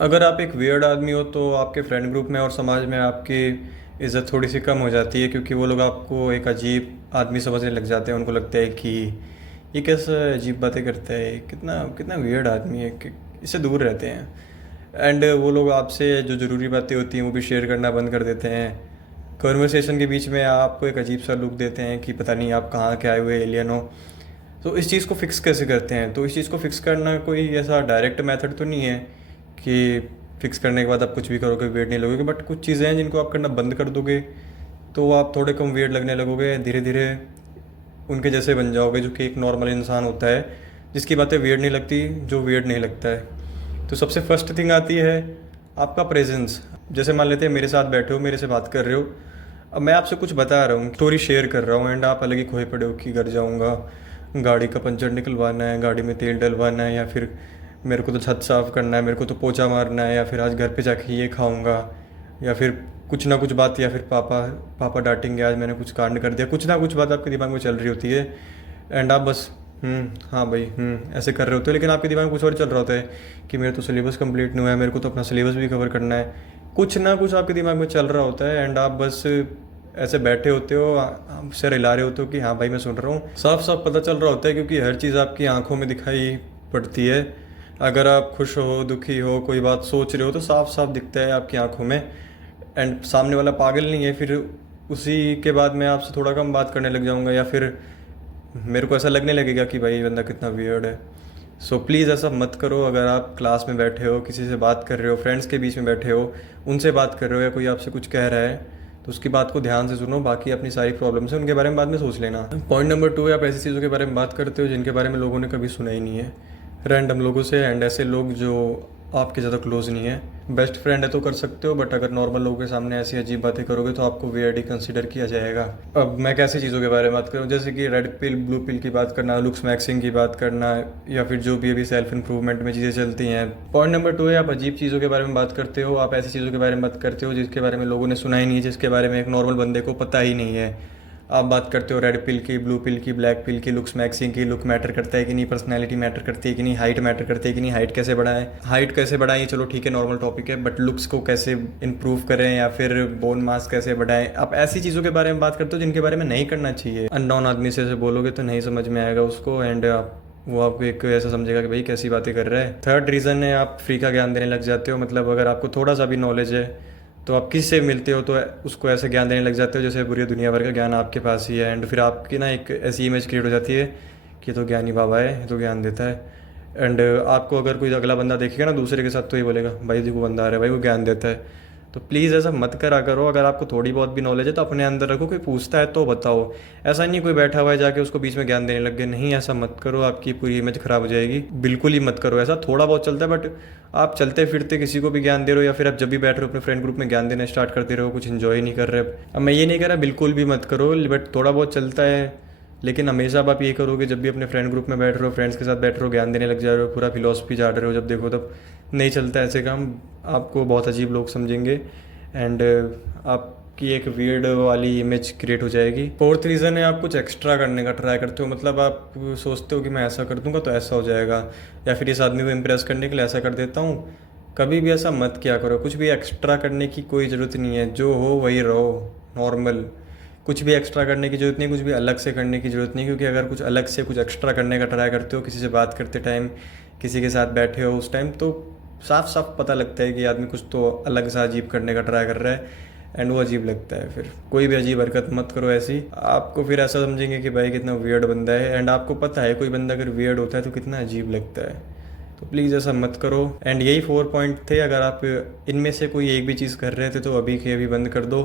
अगर आप एक वियर्ड आदमी हो तो आपके फ्रेंड ग्रुप में और समाज में आपकी इज़्ज़त थोड़ी सी कम हो जाती है, क्योंकि वो लोग आपको एक अजीब आदमी समझने लग जाते हैं। उनको लगता है कि ये कैसा अजीब बातें करता है, कितना कितना वियर्ड आदमी है, कि इससे दूर रहते हैं। एंड वो लोग आपसे जो ज़रूरी बातें होती हैं वो भी शेयर करना बंद कर देते हैं। कन्वर्सेशन के बीच में आपको एक अजीब सा लुक देते हैं कि पता नहीं आप कहाँ के आए हुए एलियन हो। तो इस चीज़ को फिक्स कैसे करते हैं? तो इस चीज़ को फिक्स करना कोई ऐसा डायरेक्ट मेथड तो नहीं है कि फिक्स करने के बाद आप कुछ भी करोगे वेट नहीं लगोगे, बट कुछ चीज़ें हैं जिनको आप करना बंद कर दोगे तो आप थोड़े कम वेट लगने लगोगे। धीरे धीरे उनके जैसे बन जाओगे, जो कि एक नॉर्मल इंसान होता है जिसकी बातें वियर्ड नहीं लगती, जो वियर्ड नहीं लगता है। तो सबसे फर्स्ट थिंग आती है आपका प्रेजेंस। जैसे मान लेते हैं मेरे साथ बैठे हो, मेरे से बात कर रहे हो, अब मैं आपसे कुछ बता रहा हूँ, स्टोरी शेयर कर रहा हूँ, एंड आप अलग ही खोए पड़े हो कि घर जाऊँगा, गाड़ी का पंचर निकलवाना है, गाड़ी में तेल डलवाना है, या फिर मेरे को तो छत साफ़ करना है, मेरे को तो पोछा मारना है, या फिर आज घर पे जाके ये खाऊंगा, या फिर कुछ ना कुछ बात, या फिर पापा पापा डांटेंगे आज मैंने कुछ कांड कर दिया। कुछ ना कुछ बात आपके दिमाग में चल रही होती है, एंड आप बस हाँ भाई ऐसे कर रहे होते हो, लेकिन आपके दिमाग में कुछ और चल रहा होता है कि मेरे तो सिलेबस कंप्लीट नहीं हुआ है, मेरे को तो अपना सिलेबस भी कवर करना है। कुछ ना कुछ आपके दिमाग में चल रहा होता है, एंड आप बस ऐसे बैठे होते हो, सिर हिला रहे होते हो कि हाँ भाई मैं सुन रहा हूँ। साफ साफ पता चल रहा होता है, क्योंकि हर चीज़ आपकी आंखों में दिखाई पड़ती है। अगर आप खुश हो, दुखी हो, कोई बात सोच रहे हो, तो साफ साफ दिखता है आपकी आंखों में। एंड सामने वाला पागल नहीं है, फिर उसी के बाद मैं आपसे थोड़ा कम बात करने लग जाऊंगा, या फिर मेरे को ऐसा लगने लगेगा कि भाई ये बंदा कितना वियर्ड है। सो प्लीज़ ऐसा मत करो। अगर आप क्लास में बैठे हो, किसी से बात कर रहे हो, फ्रेंड्स के बीच में बैठे हो, उनसे बात कर रहे हो, या कोई आपसे कुछ कह रहा है, तो उसकी बात को ध्यान से सुनो। बाकी अपनी सारी प्रॉब्लम्स है उनके बारे में बाद में सोच लेना। पॉइंट नंबर 2 है, आप ऐसी चीज़ों के बारे में बात करते हो जिनके बारे में लोगों ने कभी सुना ही नहीं है, रैंडम लोगों से, एंड ऐसे लोग जो आपके ज़्यादा क्लोज नहीं है। बेस्ट फ्रेंड है तो कर सकते हो, बट अगर नॉर्मल लोगों के सामने ऐसी अजीब बातें करोगे तो आपको वीआईडी कंसीडर किया जाएगा। अब मैं कैसी चीज़ों के बारे में बात करूँ, जैसे कि रेड पिल ब्लू पिल की बात करना, लुक्स मैक्सिंग की बात करना, या फिर जो भी अभी सेल्फ इंप्रूवमेंट में चीज़ें चलती हैं। पॉइंट नंबर 2 है, आप अजीब चीज़ों के बारे में बात करते हो, आप ऐसी चीज़ों के बारे में बात करते हो जिसके बारे में लोगों ने सुना ही नहीं है, जिसके बारे में एक नॉर्मल बंदे को पता ही नहीं है। आप बात करते हो रेड पिल की, ब्लू पिल की, ब्लैक पिल की, लुक्स मैक्सिंग की। लुक मैटर करता है कि नहीं, पर्सनैलिटी मैटर करती है कि नहीं, हाइट मैटर करती है कि नहीं, हाइट कैसे बढ़ाएं, हाइट कैसे बढ़ाएं, चलो ठीक है नॉर्मल टॉपिक है, बट लुक्स को कैसे इंप्रूव करें, या फिर बोन मास कैसे बढ़ाएं। आप ऐसी चीज़ों के बारे में बात करते हो जिनके बारे में नहीं करना चाहिए। अननोन आदमी से बोलोगे तो नहीं समझ में आएगा उसको, एंड वो आपको एक ऐसा समझेगा कि भाई कैसी बातें कर रहा है। थर्ड रीज़न है, आप फ्री का ज्ञान देने लग जाते हो। मतलब अगर आपको थोड़ा सा भी नॉलेज है तो आप किसी से मिलते हो तो उसको ऐसे ज्ञान देने लग जाते हो जैसे पूरी दुनिया भर का ज्ञान आपके पास ही है, एंड फिर आपकी ना एक ऐसी इमेज क्रिएट हो जाती है कि तो ज्ञानी बाबा है, ये तो ज्ञान देता है। एंड आपको अगर कोई अगला बंदा देखेगा ना दूसरे के साथ, तो ये बोलेगा भाई देखो बंदा आ रहा है, भाई वो ज्ञान देता है। तो प्लीज़ ऐसा मत करा करो। अगर आपको थोड़ी बहुत भी नॉलेज है तो अपने अंदर रखो, कोई पूछता है तो बताओ। ऐसा नहीं कोई बैठा हुआ है जाके उसको बीच में ज्ञान देने लग गए, नहीं ऐसा मत करो, आपकी पूरी इमेज खराब हो जाएगी। बिल्कुल ही मत करो ऐसा। थोड़ा बहुत चलता है, बट आप चलते फिरते किसी को भी ज्ञान दे रहे हो, या फिर आप जब भी बैठ रहे हो अपने फ्रेंड ग्रुप में ज्ञान देना स्टार्ट करते रहो, कुछ इन्जॉय नहीं कर रहे। अब मैं ये नहीं कह रहा बिल्कुल भी मत करो, बट थोड़ा बहुत चलता है। लेकिन हमेशा अब आप ये करोगे, जब भी अपने फ्रेंड ग्रुप में बैठ रहे हो, फ्रेंड्स के साथ बैठ रहे हो, ज्ञान देने लग जा रहे हो, पूरा फिलोसफी झाड़ रहे हो, जब देखो तब नहीं चलता ऐसे काम। आपको बहुत अजीब लोग समझेंगे, एंड आपकी एक वियर्ड वाली इमेज क्रिएट हो जाएगी। फोर्थ रीज़न है, आप कुछ एक्स्ट्रा करने का ट्राई करते हो। मतलब आप सोचते हो कि मैं ऐसा कर दूंगा तो ऐसा हो जाएगा, या फिर इस आदमी को इम्प्रेस करने के लिए ऐसा कर देता हूँ। कभी भी ऐसा मत किया करो, कुछ भी एक्स्ट्रा करने की कोई ज़रूरत नहीं है, जो हो वही रहो नॉर्मल। कुछ भी एक्स्ट्रा करने की ज़रूरत नहीं, कुछ भी अलग से करने की ज़रूरत नहीं, क्योंकि अगर कुछ अलग से कुछ एक्स्ट्रा करने का ट्राई करते हो, किसी से बात करते टाइम, किसी के साथ बैठे हो उस टाइम, तो साफ साफ पता लगता है कि आदमी कुछ तो अलग सा अजीब करने का ट्राई कर रहा है, एंड वो अजीब लगता है। फिर कोई भी अजीब हरकत मत करो ऐसी, आपको फिर ऐसा समझेंगे कि भाई कितना वियर्ड बंदा है। एंड आपको पता है कोई बंदा अगर वियर्ड होता है तो कितना अजीब लगता है। तो प्लीज़ ऐसा मत करो। एंड यही 4 पॉइंट थे। अगर आप इनमें से कोई एक भी चीज़ कर रहे थे तो अभी के अभी बंद कर दो।